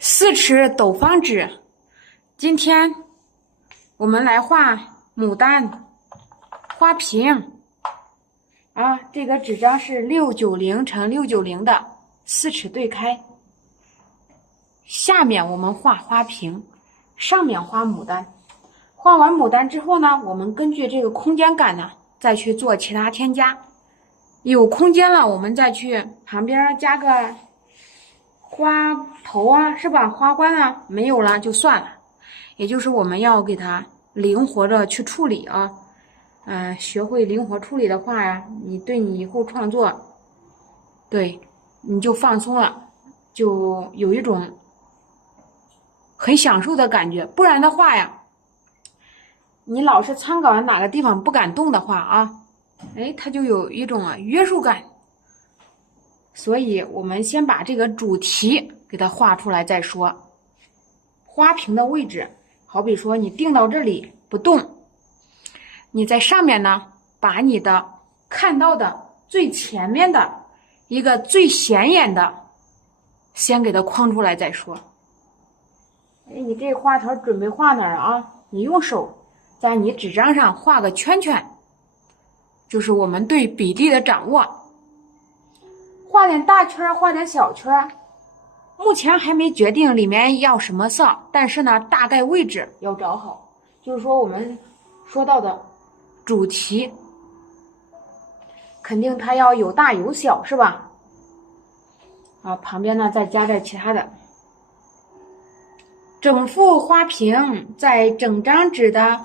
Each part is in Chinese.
4尺斗方纸，今天我们来画牡丹花瓶啊。这个纸张是690乘690的4尺对开。下面我们画花瓶，上面画牡丹。画完牡丹之后呢，我们根据这个空间感呢，再去做其他添加。有空间了，我们再去旁边加个花头啊，是吧？花冠啊，没有了就算了。也就是我们要给它灵活的去处理啊，学会灵活处理的话呀，你对你以后创作，对你就放松了，就有一种很享受的感觉。不然的话呀，你老是参考哪个地方不敢动的话啊，它就有一种约束感。所以我们先把这个主题给它画出来再说。花瓶的位置，好比说你定到这里不动，你在上面呢，把你的看到的最前面的一个最显眼的先给它框出来再说。你这花头准备画哪儿啊？你用手在你纸张上画个圈圈，就是我们对比例的掌握。画点大圈，画点小圈，目前还没决定里面要什么色，但是呢，大概位置要找好。就是说我们说到的主题，肯定它要有大有小，是吧？旁边呢再加点其他的。整幅花瓶在整张纸的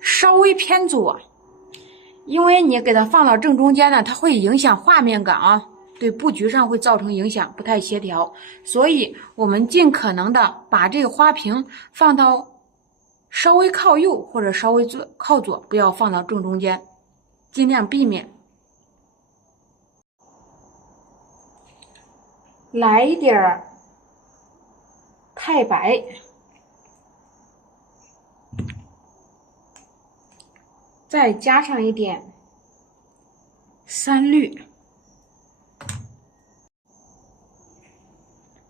稍微偏左，因为你给它放到正中间呢，它会影响画面感啊。对布局上会造成影响，不太协调，所以我们尽可能的把这个花瓶放到稍微靠右或者稍微靠左，不要放到正中间，尽量避免。来一点太白，再加上一点三绿。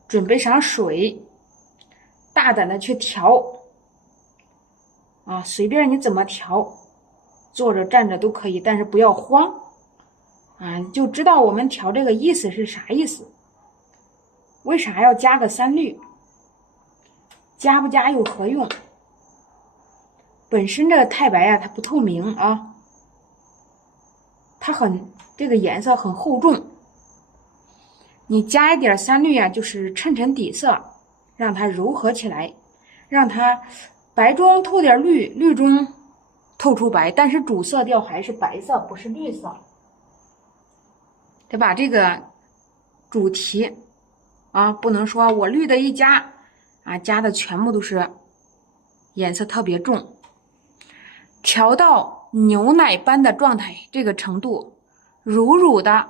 准备上水，大胆的去调随便你怎么调，坐着站着都可以，但是不要慌就知道我们调这个意思是啥意思。为啥要加个三绿？加不加有何用？本身这个太白它不透明啊，它这个颜色很厚重。你加一点三绿就是衬衬底色，让它柔和起来，让它白中透点绿，绿中透出白，但是主色调还是白色，不是绿色。得把这个主题不能说我绿的一加加的全部都是颜色特别重，调到牛奶般的状态，这个程度，乳乳的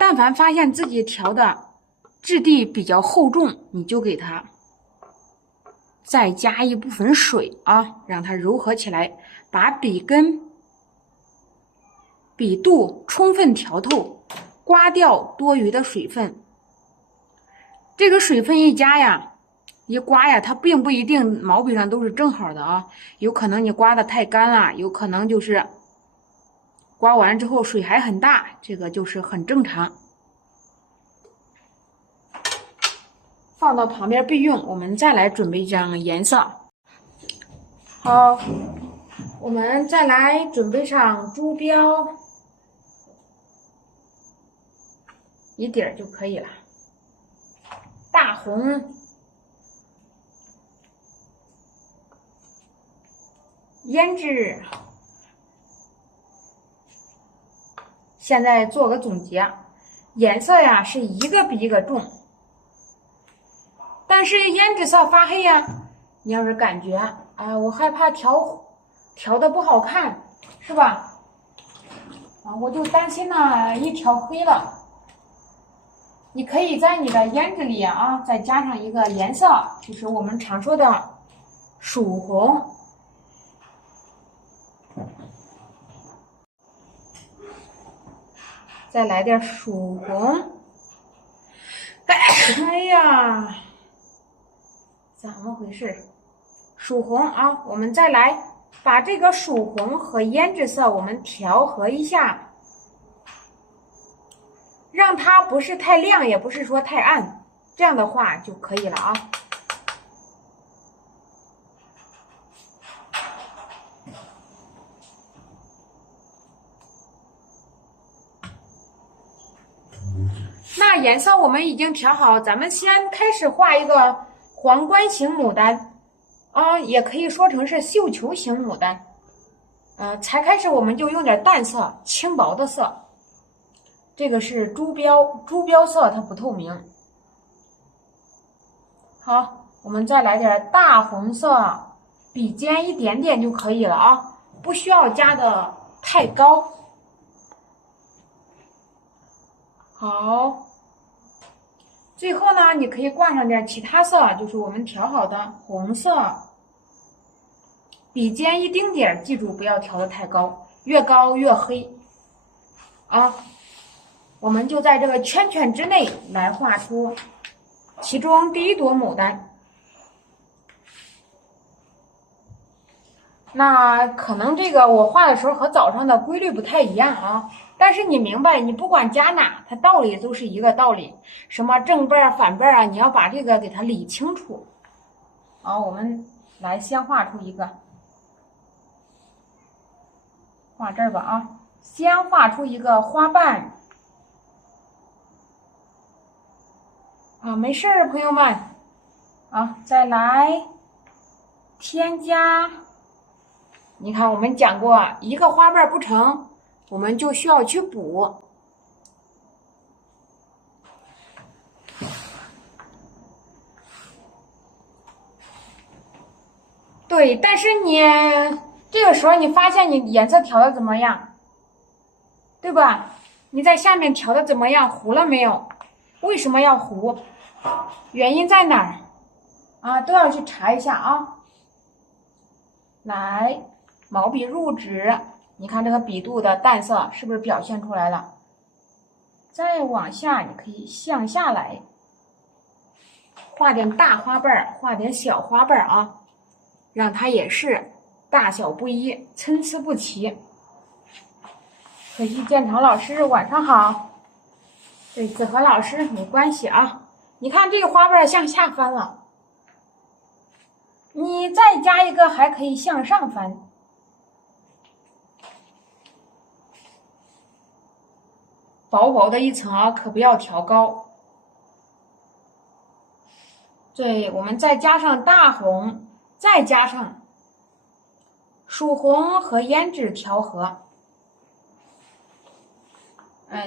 但凡发现自己调的质地比较厚重，你就给它再加一部分水让它柔和起来，把笔根笔肚充分调透，刮掉多余的水分。这个水分一加一刮它并不一定毛笔上都是正好的有可能你刮的太干了，有可能就是刮完之后水还很大，这个就是很正常。放到旁边备用，我们再来准备一张颜色。好，我们再来准备上珠标一点就可以了。大红、胭脂。现在做个总结，颜色是一个比一个重，但是胭脂色发黑你要是感觉我害怕调的不好看，是吧？我就担心呢一调黑了。你可以在你的胭脂里再加上一个颜色，就是我们常说的曙红。再来点曙红，哎呀，怎么回事？曙红啊，我们再来把这个曙红和胭脂色我们调和一下，让它不是太亮，也不是说太暗，这样的话就可以了啊。那颜色我们已经调好，咱们先开始画一个皇冠型牡丹，也可以说成是绣球型牡丹。才开始我们就用点淡色，轻薄的色。这个是朱标色，它不透明。好，我们再来点大红色，笔尖一点点就可以了啊，不需要加的太高。好，最后呢，你可以挂上点其他色，就是我们调好的红色，笔尖一丁点，记住不要调的太高，越高越黑啊。我们就在这个圈圈之内来画出其中第一朵牡丹。那可能这个我画的时候和早上的规律不太一样啊。但是你明白，你不管加哪，它道理都是一个道理。什么正背啊、反背啊，你要把这个给它理清楚。好，我们来先画出一个，画这儿吧啊，先画出一个花瓣。没事儿，朋友们，再来添加。你看，我们讲过，一个花瓣不成，我们就需要去补。对，但是你这个时候你发现你颜色调的怎么样，对吧？你在下面调的怎么样？糊了没有？为什么要糊？原因在哪儿？都要去查一下啊。来，毛笔入纸，你看这个笔肚的淡色是不是表现出来了？再往下，你可以向下来，画点大花瓣，画点小花瓣啊，让它也是大小不一，参差不齐。可惜建成老师晚上好，对，子和老师没关系啊。你看这个花瓣向下翻了，你再加一个还可以向上翻。薄薄的一层啊，可不要调高。对，我们再加上大红，再加上曙红和胭脂调和。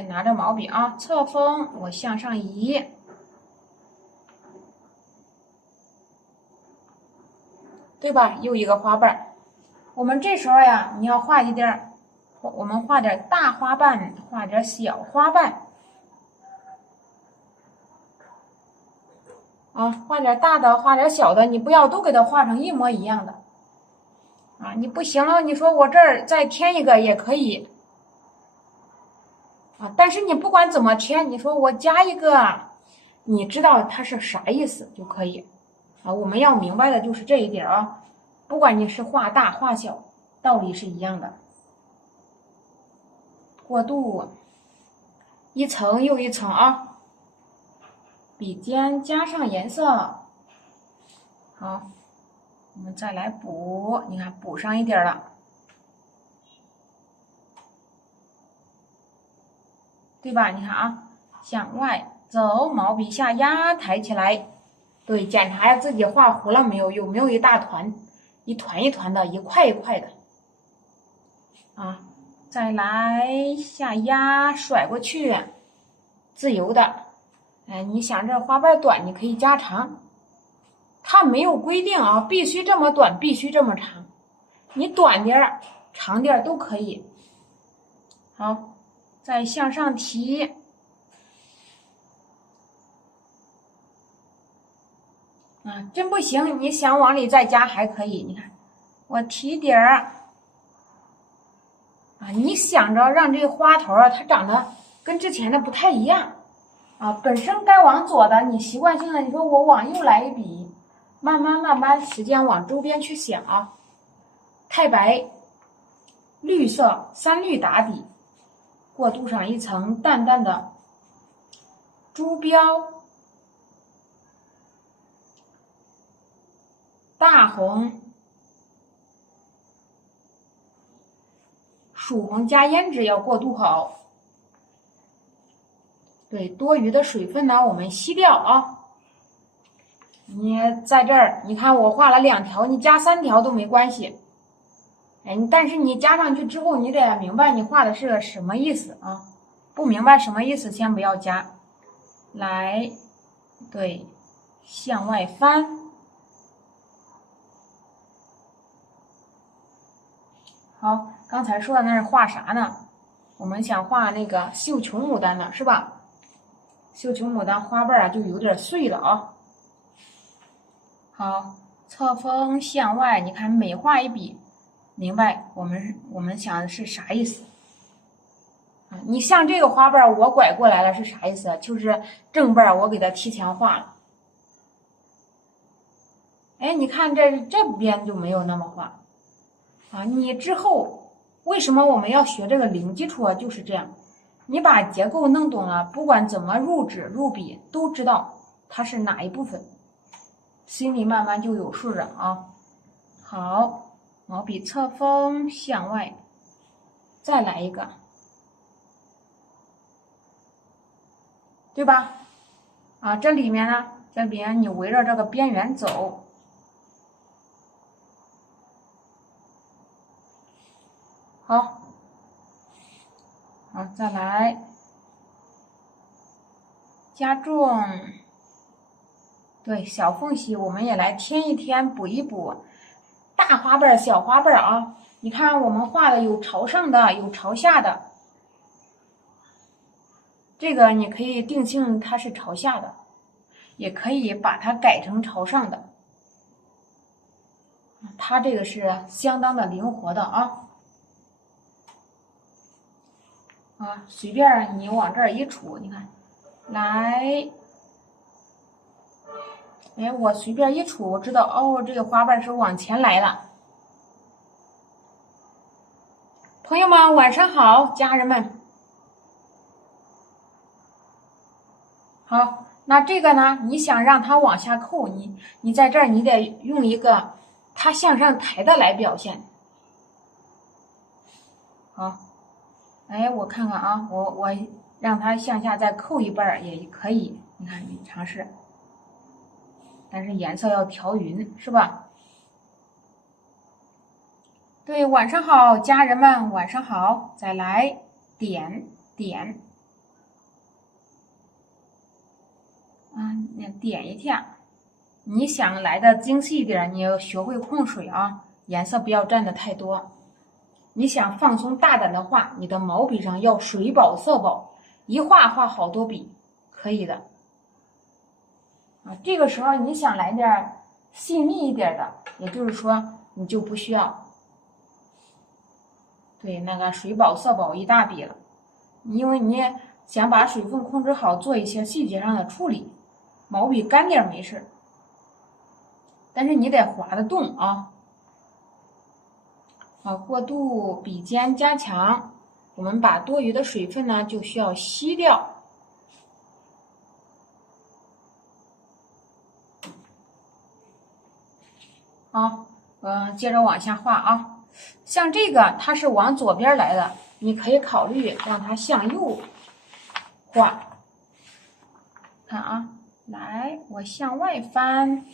拿着毛笔啊，侧锋我向上移，对吧？又一个花瓣。我们这时候呀，你要画一点，我们画点大花瓣，画点小花瓣。画点大的，画点小的，你不要都给它画成一模一样的。你不行了，你说我这儿再添一个也可以。但是你不管怎么添，你说我加一个，你知道它是啥意思就可以。我们要明白的就是这一点啊，不管你是画大画小，道理是一样的。过渡一层又一层啊，笔尖加上颜色。好，我们再来补，你看补上一点了。对吧？你看啊，向外走，毛笔下压，抬起来。对，检查一下自己画糊了没有，有没有一大团、一团一团的、一块一块的。再来下压，甩过去，自由的。你想这花瓣短，你可以加长。它没有规定啊，必须这么短，必须这么长。你短点儿、长点儿都可以。好。再向上提，真不行，你想往里再加还可以。你看，我提点儿，你想着让这个花头它长得跟之前的不太一样，啊，本身该往左的，你习惯性的你说我往右来一笔，慢慢时间往周边去想啊。太白、绿色三绿打底，过渡上一层淡淡的朱标、大红、曙红加胭脂要过渡好。对，多余的水分呢，我们吸掉啊。你在这儿，你看我画了2条，你加3条都没关系。哎，但是你加上去之后，你得明白你画的是个什么意思啊？不明白什么意思，先不要加。来，对，向外翻。好，刚才说的那是画啥呢？我们想画那个绣球牡丹呢，是吧？绣球牡丹花瓣啊就有点碎了啊。好，侧锋向外，你看每画一笔，明白我们想的是啥意思？你像这个花瓣我拐过来了是啥意思？就是正瓣我给它提前画了。哎，你看这边就没有那么画啊。你之后为什么我们要学这个零基础啊？就是这样。你把结构弄懂了，不管怎么入纸入笔，都知道它是哪一部分，心里慢慢就有数了啊。好，毛笔侧锋向外，再来一个，对吧？啊，这里面呢，这边你围着这个边缘走，好。好，再来加重，对，小缝隙我们也来添一添，补一补。大花瓣、小花瓣啊，你看我们画的有朝上的，有朝下的。这个你可以定性它是朝下的，也可以把它改成朝上的。它这个是相当的灵活的啊。啊，随便你往这儿一杵，你看，来，哎，我随便一杵，我知道哦，这个花瓣是往前来了。朋友们，晚上好，家人们。好，那这个呢，你想让它往下扣，你在这儿你得用一个它向上抬的来表现。好。哎，我看看啊，我让它向下再扣一半也可以，你看你尝试，但是颜色要调匀，是吧？对，晚上好，家人们，晚上好，再来点，点一下，你想来的精细一点，你要学会控水啊，颜色不要占的太多。你想放松大胆的画，你的毛笔上要水饱色饱，一画好多笔，可以的。啊，这个时候你想来点细腻一点的，也就是说你就不需要，对，那个水饱色饱一大笔了，因为你想把水分控制好，做一些细节上的处理，毛笔干点没事，但是你得划得动啊。好，过渡笔尖加强，我们把多余的水分呢就需要吸掉。好，接着往下画啊。像这个它是往左边来的，你可以考虑让它向右画。看啊，来，我向外翻，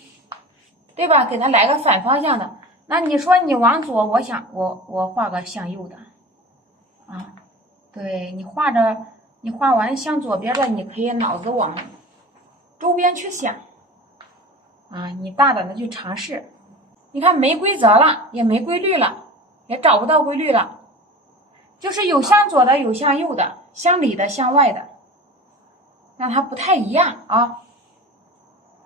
对吧？给它来个反方向的。那你说你往左，我想我画个向右的，啊，对，你画完向左边的，你可以脑子往周边去想，啊，你大胆的去尝试。你看没规则了，也没规律了，也找不到规律了，就是有向左的，有向右的，向里的，向外的，让它不太一样啊。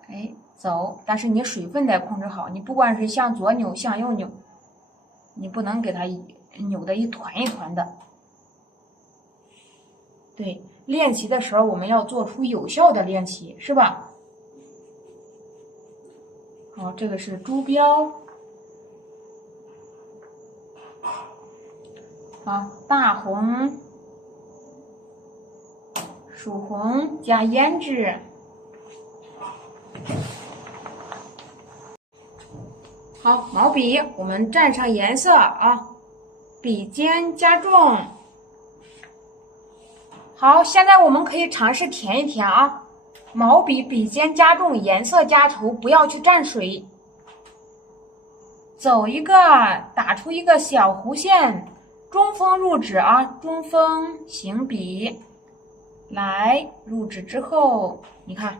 哎。走，但是你水分得控制好，你不管是向左扭向右扭，你不能给它扭的一团一团的。对，练习的时候，我们要做出有效的练习，是吧？好，这个是珠标。好，大红、曙红加胭脂。好，毛笔我们蘸上颜色啊，笔尖加重。好，现在我们可以尝试填一填啊。毛笔笔尖加重，颜色加稠，不要去蘸水。走一个，打出一个小弧线，中锋入纸啊，中锋行笔。来，入纸之后，你看，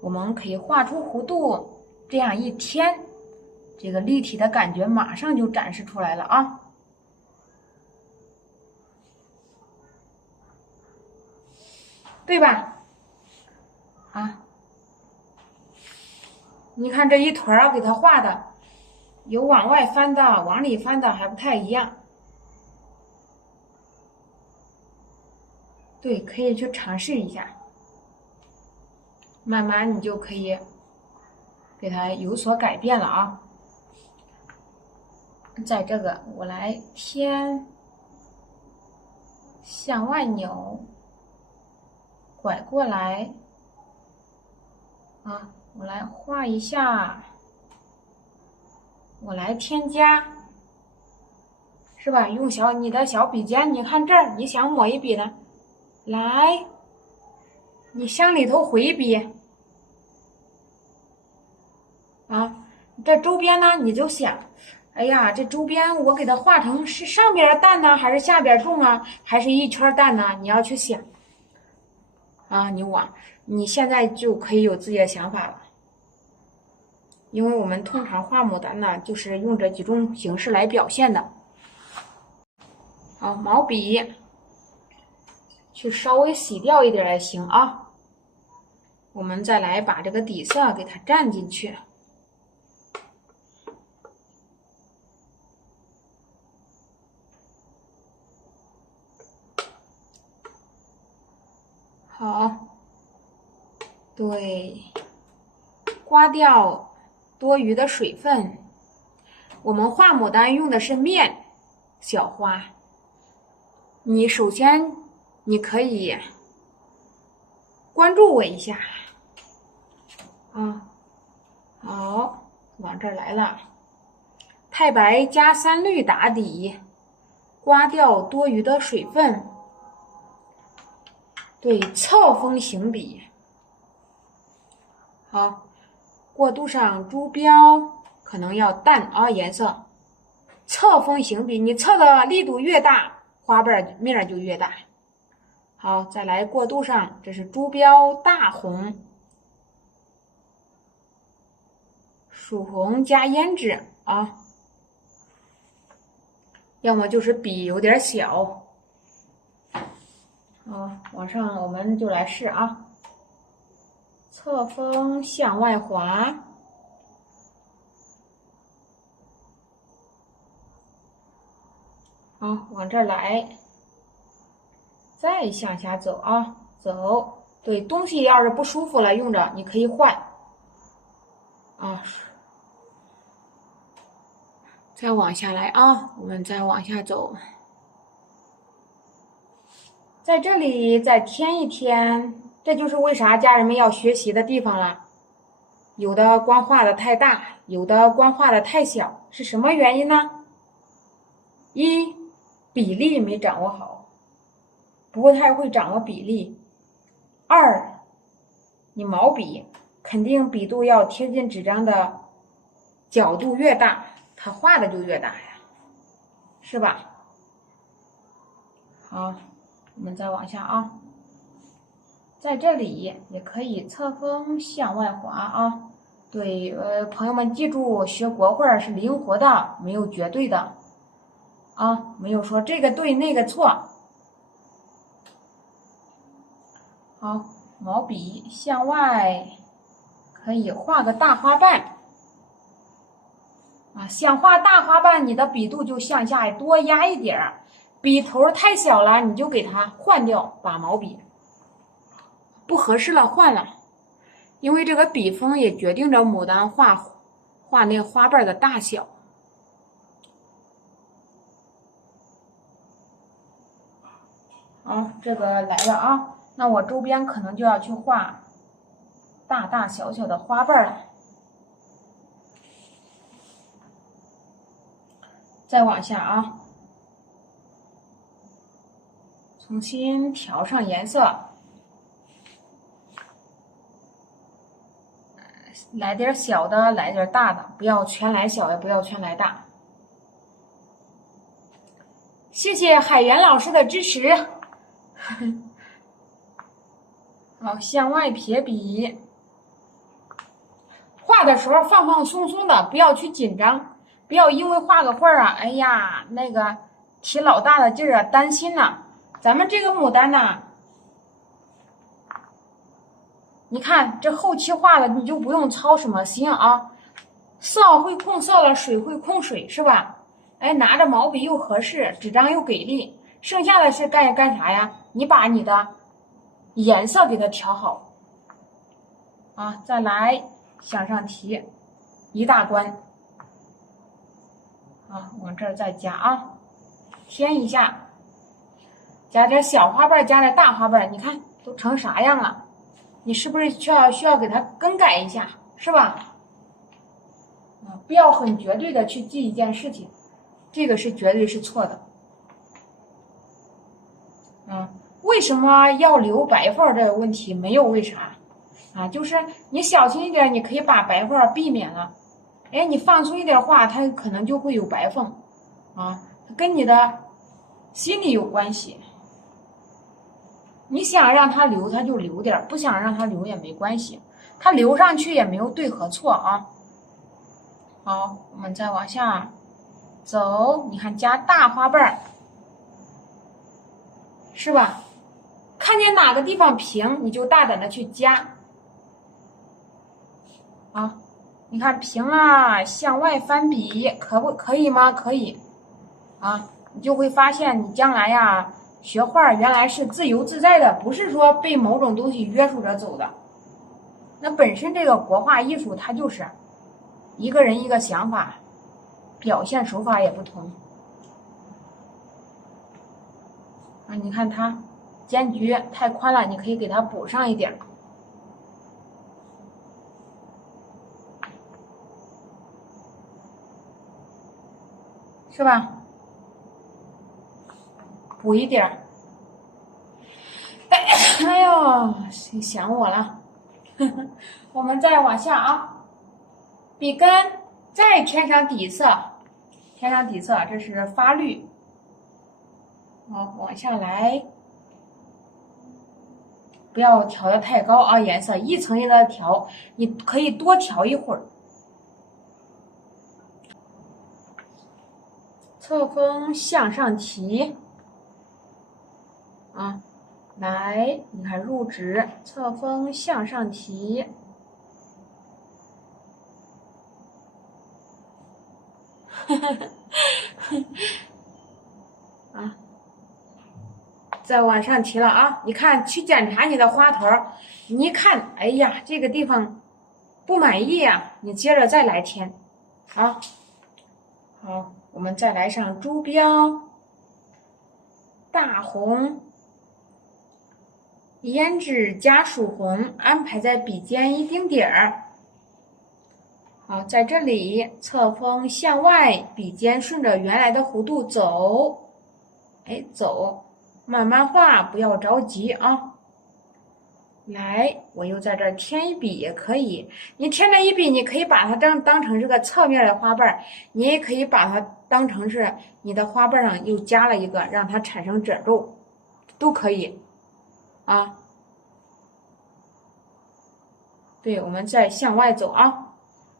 我们可以画出弧度，这样一添，这个立体的感觉马上就展示出来了啊。对吧？啊，你看这一团儿给它画的，有往外翻的，往里翻的还不太一样。对，可以去尝试一下，慢慢你就可以给它有所改变了啊。在这个我来添，向外扭，拐过来，啊，我来画一下，我来添加，是吧？用你的小笔尖，你看这儿，你想抹一笔呢，来，你向里头回笔，啊，这周边呢，你就想，哎呀，这周边我给它画成是上边淡呢，还是下边重啊，还是一圈淡呢？你要去想，啊，你现在就可以有自己的想法了。因为我们通常画牡丹呢，就是用这几种形式来表现的。好，毛笔去稍微洗掉一点也行啊。我们再来把这个底色给它蘸进去。好，对，刮掉多余的水分。我们画牡丹用的是面小花。你首先你可以关注我一下啊。好，往这儿来了。太白加3绿打底，刮掉多余的水分。对，侧锋行笔。好，过渡上珠标可能要淡啊颜色。侧锋行笔，你侧的力度越大，花瓣面就越大。好，再来过渡上，这是珠标大红，曙红加胭脂啊，要么就是笔有点小。往上我们就来试啊，侧锋向外滑，好，往这儿来，再向下走啊，走。对，东西要是不舒服了，用着你可以换啊。再往下来啊，我们再往下走。在这里再添一添，这就是为啥家人们要学习的地方了。有的光画的太大，有的光画的太小，是什么原因呢？一，比例没掌握好，不太会掌握比例。二，你毛笔肯定笔肚要贴近纸张的角度越大，它画的就越大呀，是吧？好。我们再往下啊，在这里也可以侧锋向外滑啊。对，朋友们记住，学国画是灵活的，没有绝对的啊，没有说这个对那个错。好，毛笔向外可以画个大花瓣啊，想画大花瓣，你的笔肚就向下多压一点儿。笔头太小了，你就给它换掉，把毛笔不合适了换了，因为这个笔锋也决定着牡丹画那花瓣的大小。好，这个来了啊，那我周边可能就要去画大大小小的花瓣了。再往下啊，重新调上颜色，来点小的，来点大的，不要全来小，也不要全来大。谢谢海源老师的支持。好，向外撇笔，画的时候放放松松的，不要去紧张。不要因为画个画啊，哎呀，那个提老大的劲儿啊，担心了。咱们这个牡丹呐，你看这后期画的，你就不用操什么心啊，色会控色了，水会控水，是吧？哎，拿着毛笔又合适，纸张又给力，剩下的是干啥呀？你把你的颜色给它调好啊，再来向上提一大关。啊，往这儿再加啊，添一下，加点小花瓣，加点大花瓣，你看都成啥样了？你是不是需要给它更改一下，是吧？啊，不要很绝对的去记一件事情，这个是绝对是错的。为什么要留白缝这个问题没有为啥啊？就是你小心一点，你可以把白缝避免了。哎，你放松一点画，它可能就会有白缝，啊，跟你的心理有关系。你想让它留，它就留点；不想让它留也没关系，它留上去也没有对和错啊。好，我们再往下走，你看加大花瓣，是吧？看见哪个地方平，你就大胆的去加，啊。你看平了，向外翻笔，可以吗？可以，啊，你就会发现你将来呀，学画原来是自由自在的，不是说被某种东西约束着走的。那本身这个国画艺术，它就是一个人一个想法，表现手法也不同。啊，你看它间距太宽了，你可以给它补上一点。是吧？补一点儿。哎呦，谁想我了？我们再往下啊，笔根再添上底色，添上底色，这是发绿。好，往下来，不要调的太高啊，颜色一层一层的调，你可以多调一会儿。侧锋向上提，啊，来，你看入纸，侧锋向上提，啊，再往上提了啊！你看，去检查你的花头，你一看，哎呀，这个地方不满意呀，你接着再来添，啊，好。我们再来上珠标，大红，胭脂加曙红，安排在笔尖一丁点儿。好，在这里侧锋向外，笔尖顺着原来的弧度走，哎，走，慢慢画，不要着急啊。来，我又在这儿添一笔也可以。你添了一笔，你可以把它当成这个侧面的花瓣，你也可以把它当成是你的花瓣上又加了一个，让它产生褶皱，都可以啊。对，我们再向外走啊。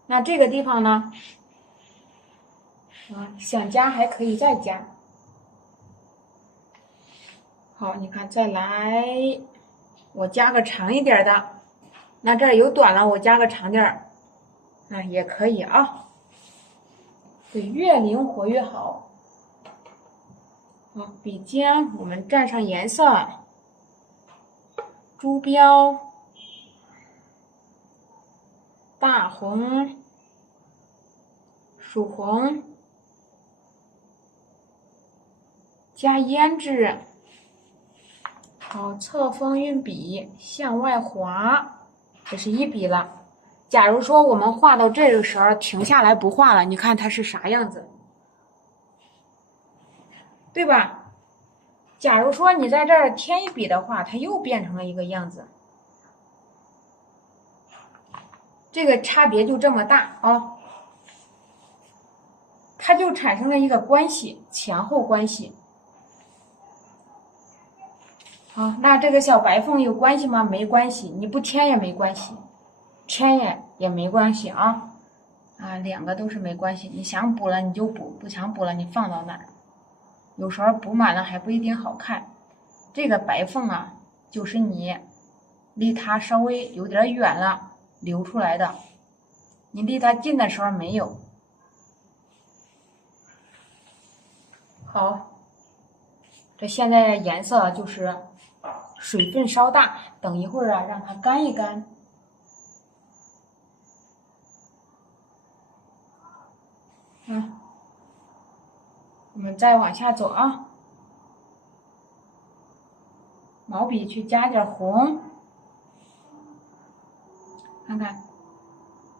那这个地方呢，啊，想加还可以再加。好，你看，再来。我加个长一点的，那这儿有短了，我加个长点儿，啊，也可以啊。对，越灵活越好。好，笔尖我们蘸上颜色，朱标、大红、曙红，加胭脂。好，侧锋运笔向外划，这是一笔了。假如说我们画到这个时候停下来不画了，你看它是啥样子，对吧？假如说你在这儿添一笔的话，它又变成了一个样子，这个差别就这么大啊，它就产生了一个关系，前后关系。好，那这个小白缝有关系吗？没关系，你不添也没关系，添也没关系啊。两个都是没关系，你想补了你就补，不想补了你放到那儿。有时候补满了还不一定好看。这个白缝啊，就是你离它稍微有点远了留出来的，你离它近的时候没有。好，这现在颜色就是水分稍大，等一会儿啊，让它干一干。我们再往下走啊，毛笔去加点红，看看，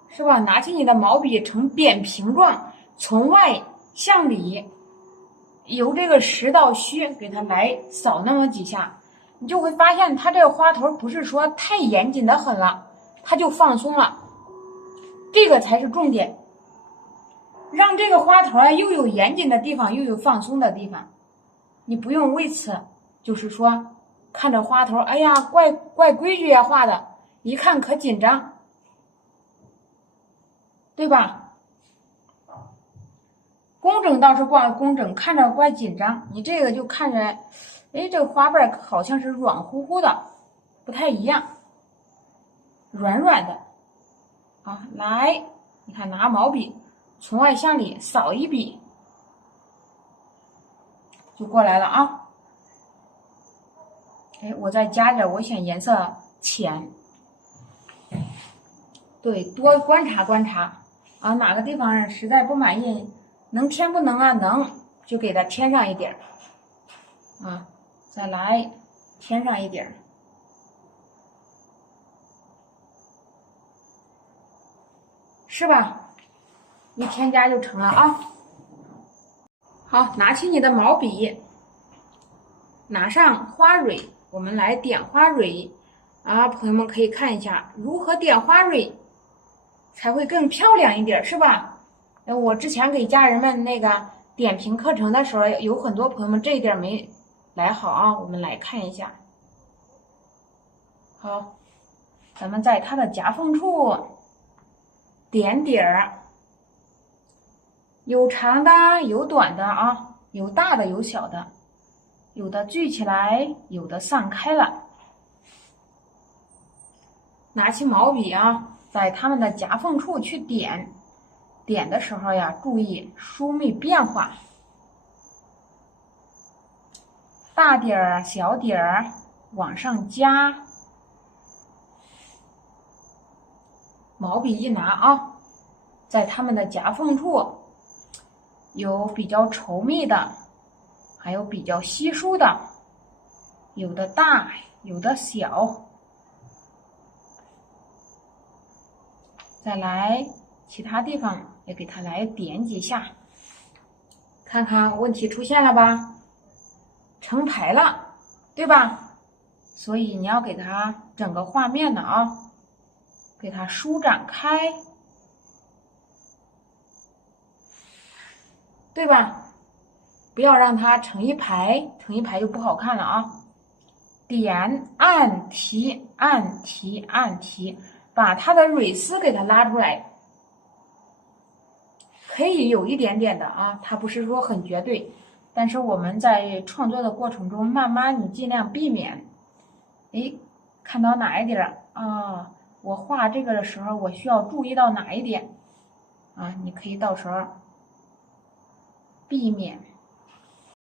是吧？拿起你的毛笔呈扁平状，从外向里，由这个实到虚给它来扫那么几下，你就会发现它这个花头不是说太严谨的很了，它就放松了，这个才是重点。让这个花头啊又有严谨的地方，又有放松的地方，你不用为此就是说看着花头，哎呀，怪规矩呀画的，一看可紧张，对吧？工整倒是怪工整，看着怪紧张，你这个就看着，哎，这个花瓣好像是软乎乎的，不太一样，软软的。好，来，你看拿毛笔从外向里扫一笔，就过来了啊。哎，我再加点，我选颜色浅。对，多观察观察啊，哪个地方实在不满意，能添不能啊？能，就给它添上一点啊，再来添上一点，是吧？一添加就成了啊。好，拿起你的毛笔，拿上花蕊，我们来点花蕊啊。朋友们可以看一下如何点花蕊才会更漂亮一点，是吧？我之前给家人们那个点评课程的时候，有很多朋友们这一点没来好啊，我们来看一下。好，咱们在它的夹缝处点点儿，有长的有短的啊，有大的有小的，有的聚起来，有的散开了。拿起毛笔啊，在它们的夹缝处去点，点的时候呀，注意疏密变化，大点儿小点儿往上加。毛笔一拿啊，在它们的夹缝处有比较稠密的，还有比较稀疏的，有的大有的小。再来其他地方也给它来点几下，看看问题出现了吧？成排了，对吧？所以你要给它整个画面的啊，给它舒展开，对吧？不要让它成一排，成一排就不好看了啊。点按提按提按提，把它的蕊丝给它拉出来，可以有一点点的啊，它不是说很绝对，但是我们在创作的过程中，慢慢你尽量避免。哎，看到哪一点啊？我画这个的时候，我需要注意到哪一点啊？你可以到时候避免。